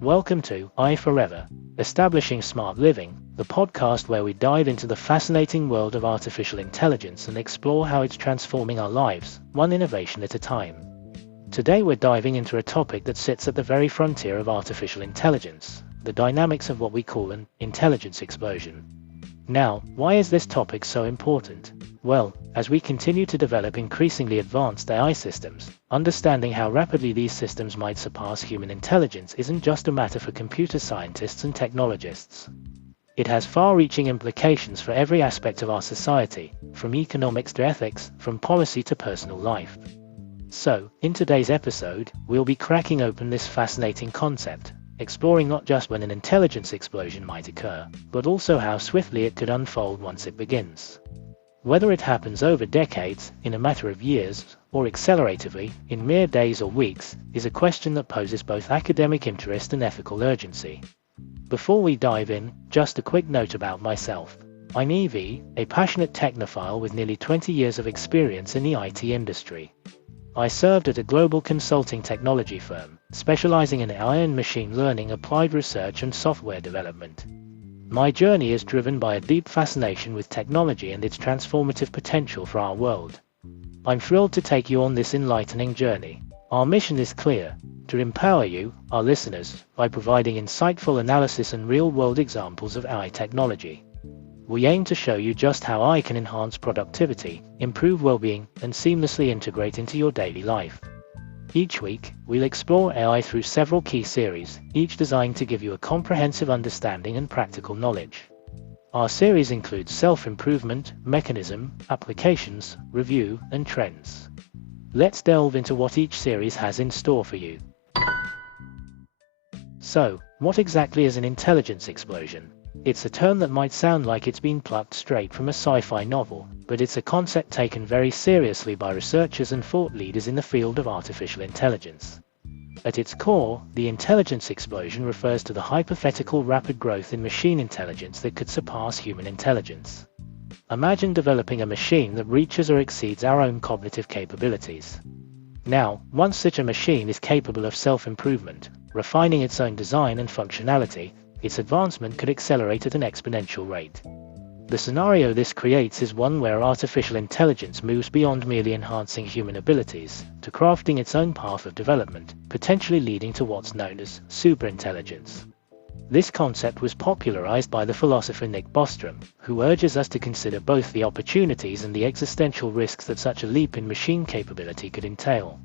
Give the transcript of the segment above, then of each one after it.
Welcome to I Forever, Establishing Smart Living, the podcast where we dive into the fascinating world of artificial intelligence and explore how it's transforming our lives, one innovation at a time. Today we're diving into a topic that sits at the very frontier of artificial intelligence, the dynamics of what we call an intelligence explosion. Now, why is this topic so important? Well, as we continue to develop increasingly advanced AI systems, understanding how rapidly these systems might surpass human intelligence isn't just a matter for computer scientists and technologists. It has far-reaching implications for every aspect of our society, from economics to ethics, from policy to personal life. So, in today's episode, we'll be cracking open this fascinating concept, exploring not just when an intelligence explosion might occur, but also how swiftly it could unfold once it begins. Whether it happens over decades, in a matter of years, or acceleratively, in mere days or weeks, is a question that poses both academic interest and ethical urgency. Before we dive in, just a quick note about myself. I'm Evie, a passionate technophile with nearly 20 years of experience in the IT industry. I served at a global consulting technology firm, specializing in AI and machine learning applied research and software development. My journey is driven by a deep fascination with technology and its transformative potential for our world. I'm thrilled to take you on this enlightening journey. Our mission is clear: to empower you, our listeners, by providing insightful analysis and real-world examples of AI technology. We aim to show you just how AI can enhance productivity, improve well-being, and seamlessly integrate into your daily life. Each week, we'll explore AI through several key series, each designed to give you a comprehensive understanding and practical knowledge. Our series includes self-improvement, mechanism, applications, review, and trends. Let's delve into what each series has in store for you. So, what exactly is an intelligence explosion? It's a term that might sound like it's been plucked straight from a sci-fi novel, but it's a concept taken very seriously by researchers and thought leaders in the field of artificial intelligence. At its core, the intelligence explosion refers to the hypothetical rapid growth in machine intelligence that could surpass human intelligence. Imagine developing a machine that reaches or exceeds our own cognitive capabilities. Now, once such a machine is capable of self-improvement, refining its own design and functionality, its advancement could accelerate at an exponential rate. The scenario this creates is one where artificial intelligence moves beyond merely enhancing human abilities, to crafting its own path of development, potentially leading to what's known as superintelligence. This concept was popularized by the philosopher Nick Bostrom, who urges us to consider both the opportunities and the existential risks that such a leap in machine capability could entail.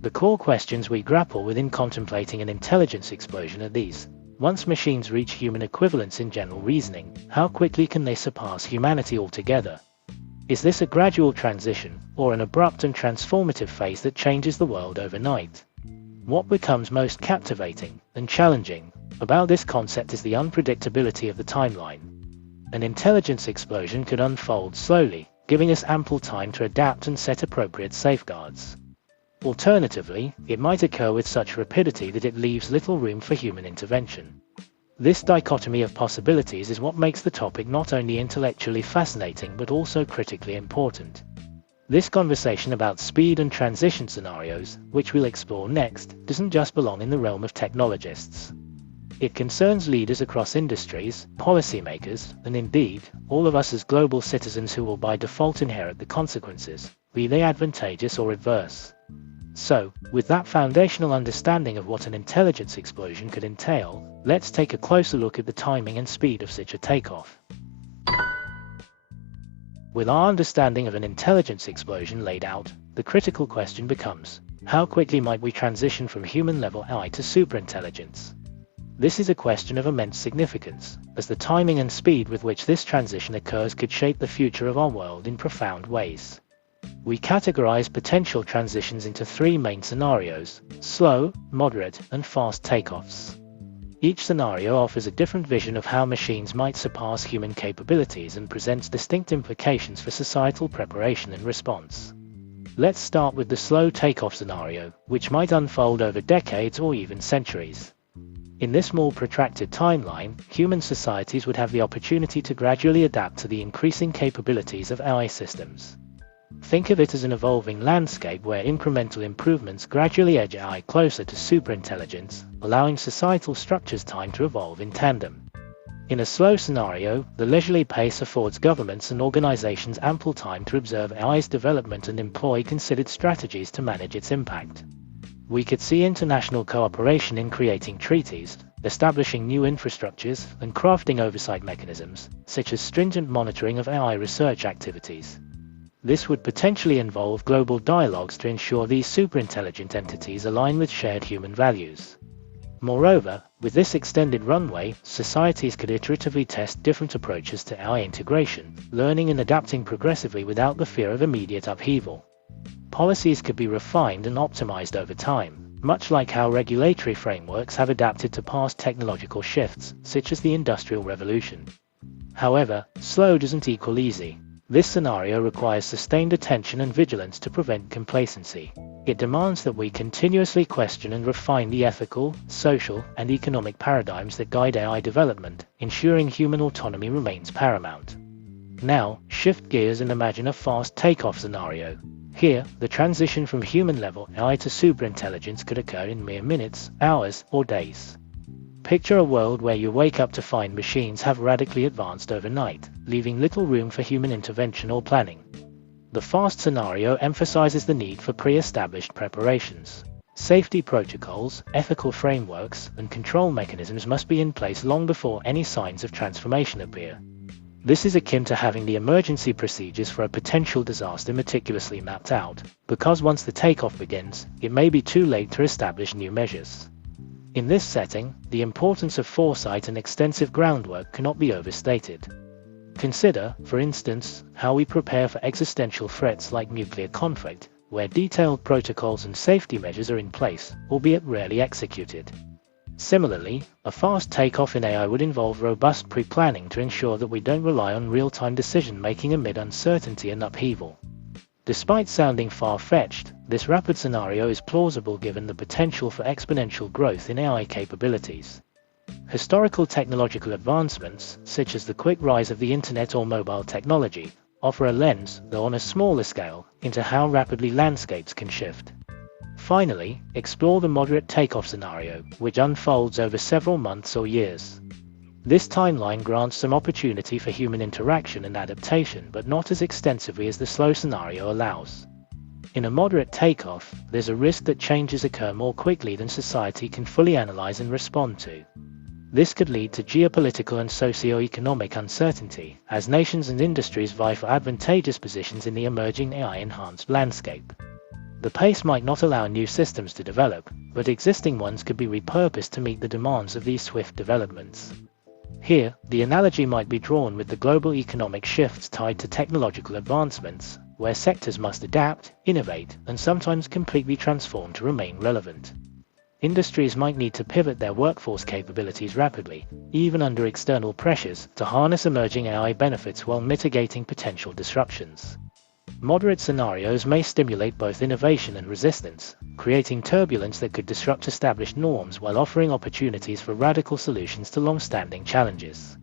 The core questions we grapple with in contemplating an intelligence explosion are these. Once machines reach human equivalence in general reasoning, how quickly can they surpass humanity altogether? Is this a gradual transition, or an abrupt and transformative phase that changes the world overnight? What becomes most captivating and challenging about this concept is the unpredictability of the timeline. An intelligence explosion could unfold slowly, giving us ample time to adapt and set appropriate safeguards. Alternatively, it might occur with such rapidity that it leaves little room for human intervention. This dichotomy of possibilities is what makes the topic not only intellectually fascinating but also critically important. This conversation about speed and transition scenarios, which we'll explore next, doesn't just belong in the realm of technologists. It concerns leaders across industries, policymakers, and indeed, all of us as global citizens who will by default inherit the consequences, be they advantageous or adverse. So, with that foundational understanding of what an intelligence explosion could entail, let's take a closer look at the timing and speed of such a takeoff. With our understanding of an intelligence explosion laid out, the critical question becomes, how quickly might we transition from human-level AI to superintelligence? This is a question of immense significance, as the timing and speed with which this transition occurs could shape the future of our world in profound ways. We categorize potential transitions into three main scenarios: slow, moderate, and fast takeoffs. Each scenario offers a different vision of how machines might surpass human capabilities and presents distinct implications for societal preparation and response. Let's start with the slow takeoff scenario, which might unfold over decades or even centuries. In this more protracted timeline, human societies would have the opportunity to gradually adapt to the increasing capabilities of AI systems. Think of it as an evolving landscape where incremental improvements gradually edge AI closer to superintelligence, allowing societal structures time to evolve in tandem. In a slow scenario, the leisurely pace affords governments and organizations ample time to observe AI's development and employ considered strategies to manage its impact. We could see international cooperation in creating treaties, establishing new infrastructures, and crafting oversight mechanisms, such as stringent monitoring of AI research activities. This would potentially involve global dialogues to ensure these superintelligent entities align with shared human values. Moreover, with this extended runway, societies could iteratively test different approaches to AI integration, learning and adapting progressively without the fear of immediate upheaval. Policies could be refined and optimized over time, much like how regulatory frameworks have adapted to past technological shifts, such as the Industrial Revolution. However, slow doesn't equal easy. This scenario requires sustained attention and vigilance to prevent complacency. It demands that we continuously question and refine the ethical, social, and economic paradigms that guide AI development, ensuring human autonomy remains paramount. Now, shift gears and imagine a fast takeoff scenario. Here, the transition from human-level AI to superintelligence could occur in mere minutes, hours, or days. Picture a world where you wake up to find machines have radically advanced overnight, leaving little room for human intervention or planning. The fast scenario emphasizes the need for pre-established preparations. Safety protocols, ethical frameworks, and control mechanisms must be in place long before any signs of transformation appear. This is akin to having the emergency procedures for a potential disaster meticulously mapped out, because once the takeoff begins, it may be too late to establish new measures. In this setting, the importance of foresight and extensive groundwork cannot be overstated. Consider, for instance, how we prepare for existential threats like nuclear conflict, where detailed protocols and safety measures are in place, albeit rarely executed. Similarly, a fast takeoff in AI would involve robust pre-planning to ensure that we don't rely on real-time decision-making amid uncertainty and upheaval. Despite sounding far-fetched, this rapid scenario is plausible given the potential for exponential growth in AI capabilities. Historical technological advancements, such as the quick rise of the internet or mobile technology, offer a lens, though on a smaller scale, into how rapidly landscapes can shift. Finally, explore the moderate takeoff scenario, which unfolds over several months or years. This timeline grants some opportunity for human interaction and adaptation, but not as extensively as the slow scenario allows. In a moderate takeoff, there's a risk that changes occur more quickly than society can fully analyze and respond to. This could lead to geopolitical and socio-economic uncertainty, as nations and industries vie for advantageous positions in the emerging AI-enhanced landscape. The pace might not allow new systems to develop, but existing ones could be repurposed to meet the demands of these swift developments. Here, the analogy might be drawn with the global economic shifts tied to technological advancements, where sectors must adapt, innovate, and sometimes completely transform to remain relevant. Industries might need to pivot their workforce capabilities rapidly, even under external pressures, to harness emerging AI benefits while mitigating potential disruptions. Moderate scenarios may stimulate both innovation and resistance, creating turbulence that could disrupt established norms while offering opportunities for radical solutions to long-standing challenges.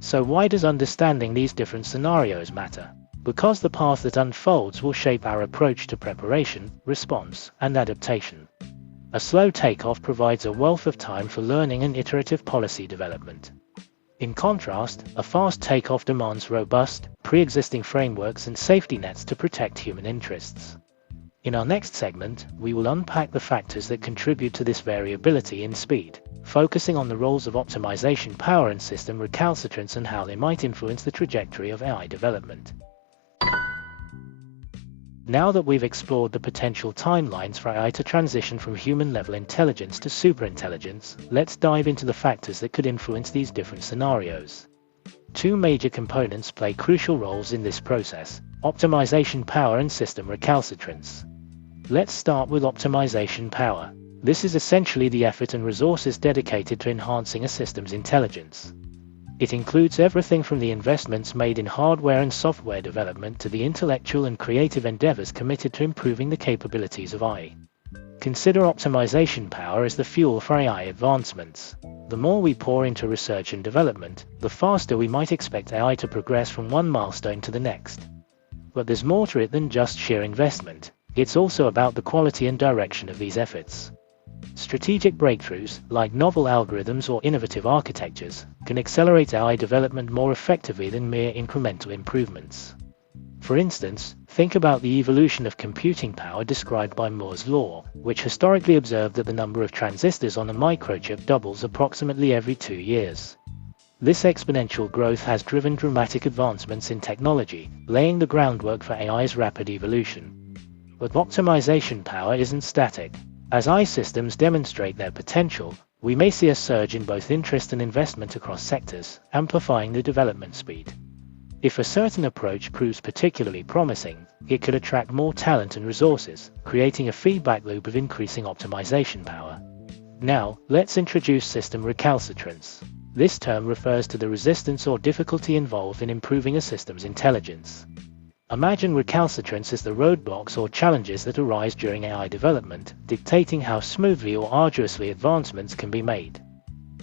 So why does understanding these different scenarios matter? Because the path that unfolds will shape our approach to preparation, response, and adaptation. A slow takeoff provides a wealth of time for learning and iterative policy development. In contrast, a fast takeoff demands robust, pre-existing frameworks and safety nets to protect human interests. In our next segment, we will unpack the factors that contribute to this variability in speed, focusing on the roles of optimization power and system recalcitrance and how they might influence the trajectory of AI development. Now that we've explored the potential timelines for AI to transition from human-level intelligence to superintelligence, let's dive into the factors that could influence these different scenarios. Two major components play crucial roles in this process: optimization power and system recalcitrance. Let's start with optimization power. This is essentially the effort and resources dedicated to enhancing a system's intelligence. It includes everything from the investments made in hardware and software development to the intellectual and creative endeavors committed to improving the capabilities of AI. Consider optimization power as the fuel for AI advancements. The more we pour into research and development, the faster we might expect AI to progress from one milestone to the next. But there's more to it than just sheer investment. It's also about the quality and direction of these efforts. Strategic breakthroughs, like novel algorithms or innovative architectures, can accelerate AI development more effectively than mere incremental improvements. For instance, think about the evolution of computing power described by Moore's law, which historically observed that the number of transistors on a microchip doubles approximately every 2 years. This exponential growth has driven dramatic advancements in technology, laying the groundwork for AI's rapid evolution. But optimization power isn't static. As AI systems demonstrate their potential, we may see a surge in both interest and investment across sectors, amplifying the development speed. If a certain approach proves particularly promising, it could attract more talent and resources, creating a feedback loop of increasing optimization power. Now, let's introduce system recalcitrance. This term refers to the resistance or difficulty involved in improving a system's intelligence. Imagine recalcitrance as the roadblocks or challenges that arise during AI development, dictating how smoothly or arduously advancements can be made.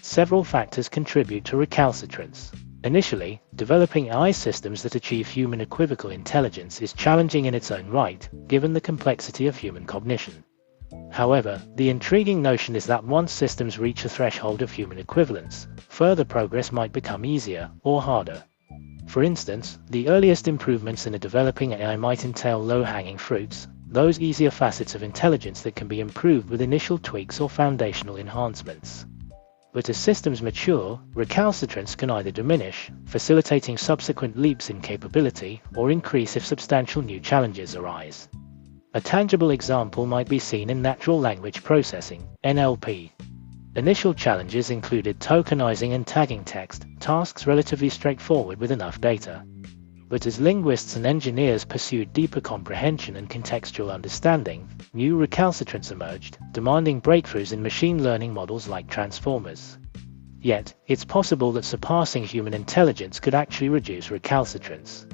Several factors contribute to recalcitrance. Initially, developing AI systems that achieve human equivocal intelligence is challenging in its own right, given the complexity of human cognition. However, the intriguing notion is that once systems reach a threshold of human equivalence, further progress might become easier or harder. For instance, the earliest improvements in a developing AI might entail low-hanging fruits, those easier facets of intelligence that can be improved with initial tweaks or foundational enhancements. But as systems mature, recalcitrance can either diminish, facilitating subsequent leaps in capability, or increase if substantial new challenges arise. A tangible example might be seen in natural language processing, NLP. Initial challenges included tokenizing and tagging text, tasks relatively straightforward with enough data. But as linguists and engineers pursued deeper comprehension and contextual understanding, new recalcitrance emerged, demanding breakthroughs in machine learning models like transformers. Yet, it's possible that surpassing human intelligence could actually reduce recalcitrance.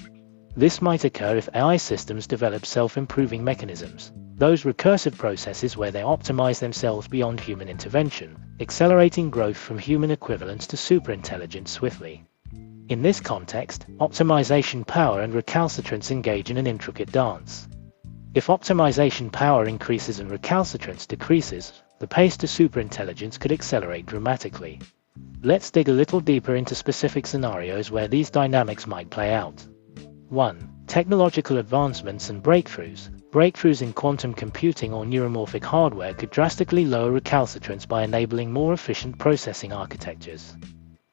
This might occur if AI systems develop self-improving mechanisms, those recursive processes where they optimize themselves beyond human intervention, accelerating growth from human equivalence to superintelligence swiftly. In this context, optimization power and recalcitrance engage in an intricate dance. If optimization power increases and recalcitrance decreases, the pace to superintelligence could accelerate dramatically. Let's dig a little deeper into specific scenarios where these dynamics might play out. 1. Technological advancements and breakthroughs. Breakthroughs in quantum computing or neuromorphic hardware could drastically lower recalcitrance by enabling more efficient processing architectures.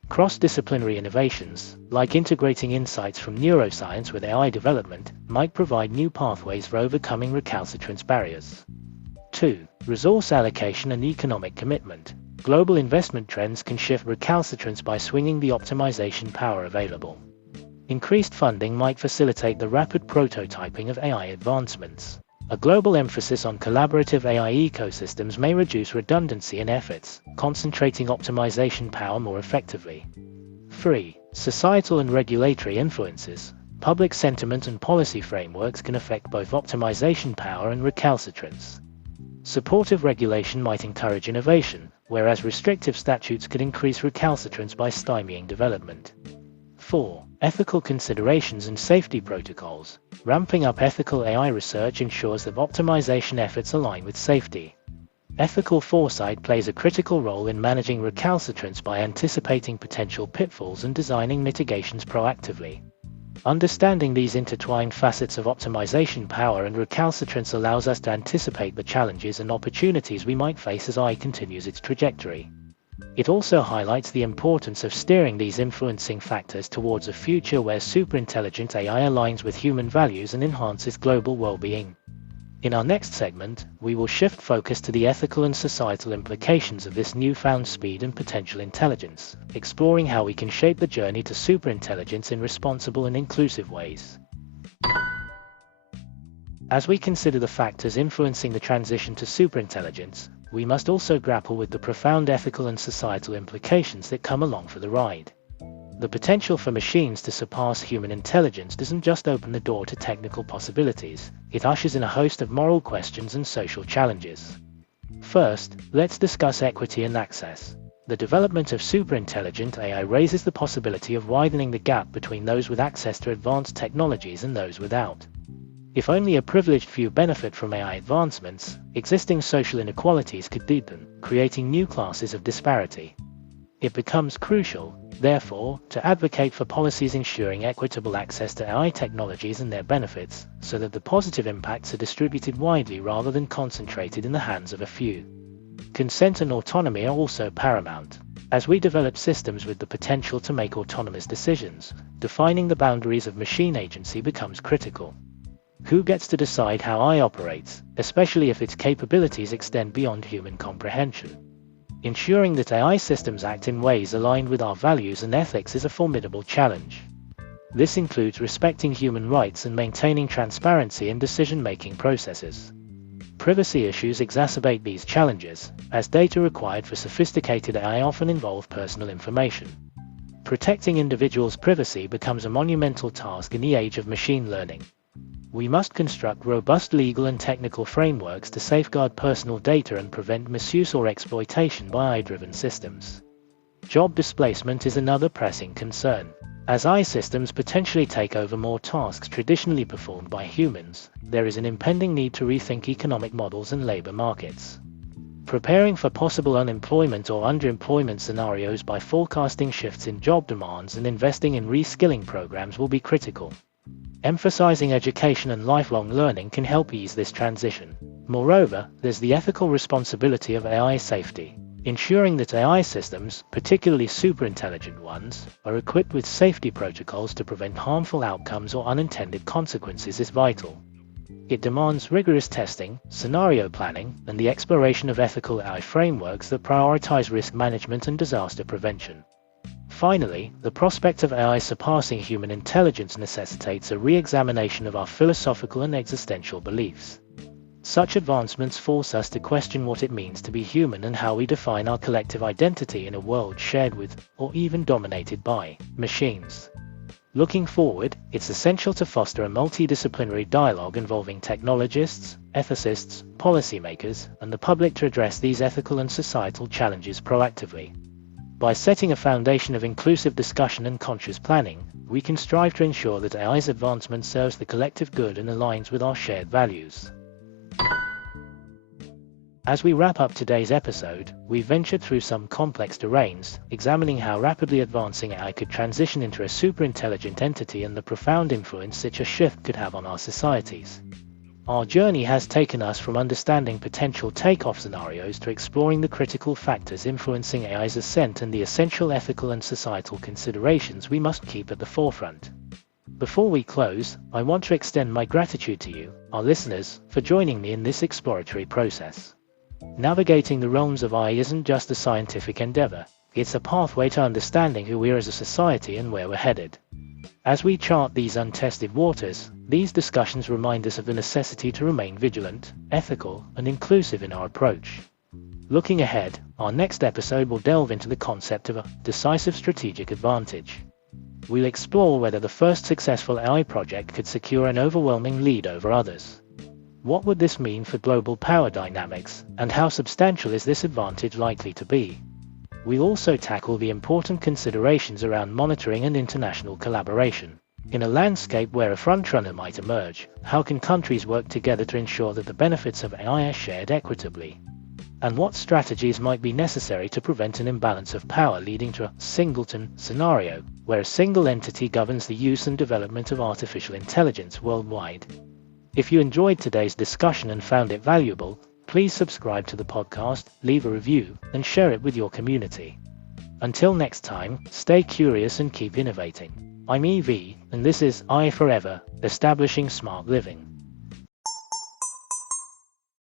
Cross-disciplinary innovations, like integrating insights from neuroscience with AI development, might provide new pathways for overcoming recalcitrance barriers. 2. Resource allocation and economic commitment. Global investment trends can shift recalcitrance by swinging the optimization power available. Increased funding might facilitate the rapid prototyping of AI advancements. A global emphasis on collaborative AI ecosystems may reduce redundancy in efforts, concentrating optimization power more effectively. 3. Societal and regulatory influences. Public sentiment and policy frameworks can affect both optimization power and recalcitrance. Supportive regulation might encourage innovation, whereas restrictive statutes could increase recalcitrance by stymieing development. 4. Ethical considerations and safety protocols. Ramping up ethical AI research ensures that optimization efforts align with safety. Ethical foresight plays a critical role in managing recalcitrance by anticipating potential pitfalls and designing mitigations proactively. Understanding these intertwined facets of optimization power and recalcitrance allows us to anticipate the challenges and opportunities we might face as AI continues its trajectory. It also highlights the importance of steering these influencing factors towards a future where superintelligent AI aligns with human values and enhances global well-being. In our next segment, we will shift focus to the ethical and societal implications of this newfound speed and potential intelligence, exploring how we can shape the journey to superintelligence in responsible and inclusive ways. As we consider the factors influencing the transition to superintelligence, we must also grapple with the profound ethical and societal implications that come along for the ride. The potential for machines to surpass human intelligence doesn't just open the door to technical possibilities, it ushers in a host of moral questions and social challenges. First, let's discuss equity and access. The development of superintelligent AI raises the possibility of widening the gap between those with access to advanced technologies and those without. If only a privileged few benefit from AI advancements, existing social inequalities could deepen, creating new classes of disparity. It becomes crucial, therefore, to advocate for policies ensuring equitable access to AI technologies and their benefits, so that the positive impacts are distributed widely rather than concentrated in the hands of a few. Consent and autonomy are also paramount. As we develop systems with the potential to make autonomous decisions, defining the boundaries of machine agency becomes critical. Who gets to decide how AI operates, especially if its capabilities extend beyond human comprehension? Ensuring that AI systems act in ways aligned with our values and ethics is a formidable challenge. This includes respecting human rights and maintaining transparency in decision-making processes. Privacy issues exacerbate these challenges, as data required for sophisticated AI often involve personal information. Protecting individuals' privacy becomes a monumental task in the age of machine learning. We must construct robust legal and technical frameworks to safeguard personal data and prevent misuse or exploitation by AI-driven systems. Job displacement is another pressing concern. As AI systems potentially take over more tasks traditionally performed by humans, there is an impending need to rethink economic models and labor markets. Preparing for possible unemployment or underemployment scenarios by forecasting shifts in job demands and investing in reskilling programs will be critical. Emphasizing education and lifelong learning can help ease this transition. Moreover, there's the ethical responsibility of AI safety. Ensuring that AI systems, particularly superintelligent ones, are equipped with safety protocols to prevent harmful outcomes or unintended consequences is vital. It demands rigorous testing, scenario planning, and the exploration of ethical AI frameworks that prioritize risk management and disaster prevention. Finally, the prospect of AI surpassing human intelligence necessitates a re-examination of our philosophical and existential beliefs. Such advancements force us to question what it means to be human and how we define our collective identity in a world shared with, or even dominated by, machines. Looking forward, it's essential to foster a multidisciplinary dialogue involving technologists, ethicists, policymakers, and the public to address these ethical and societal challenges proactively. By setting a foundation of inclusive discussion and conscious planning, we can strive to ensure that AI's advancement serves the collective good and aligns with our shared values. As we wrap up today's episode, we ventured through some complex terrains, examining how rapidly advancing AI could transition into a superintelligent entity and the profound influence such a shift could have on our societies. Our journey has taken us from understanding potential takeoff scenarios to exploring the critical factors influencing AI's ascent and the essential ethical and societal considerations we must keep at the forefront. Before we close, I want to extend my gratitude to you, our listeners, for joining me in this exploratory process. Navigating the realms of AI isn't just a scientific endeavor, it's a pathway to understanding who we are as a society and where we're headed. As we chart these untested waters, these discussions remind us of the necessity to remain vigilant, ethical, and inclusive in our approach. Looking ahead, our next episode will delve into the concept of a decisive strategic advantage. We'll explore whether the first successful AI project could secure an overwhelming lead over others. What would this mean for global power dynamics, and how substantial is this advantage likely to be? We'll also tackle the important considerations around monitoring and international collaboration. In a landscape where a frontrunner might emerge, how can countries work together to ensure that the benefits of AI are shared equitably? And what strategies might be necessary to prevent an imbalance of power leading to a singleton scenario, where a single entity governs the use and development of artificial intelligence worldwide? If you enjoyed today's discussion and found it valuable, please subscribe to the podcast, leave a review, and share it with your community. Until next time, stay curious and keep innovating. I'm EV, and this is AI Forever, Establishing Smart Living.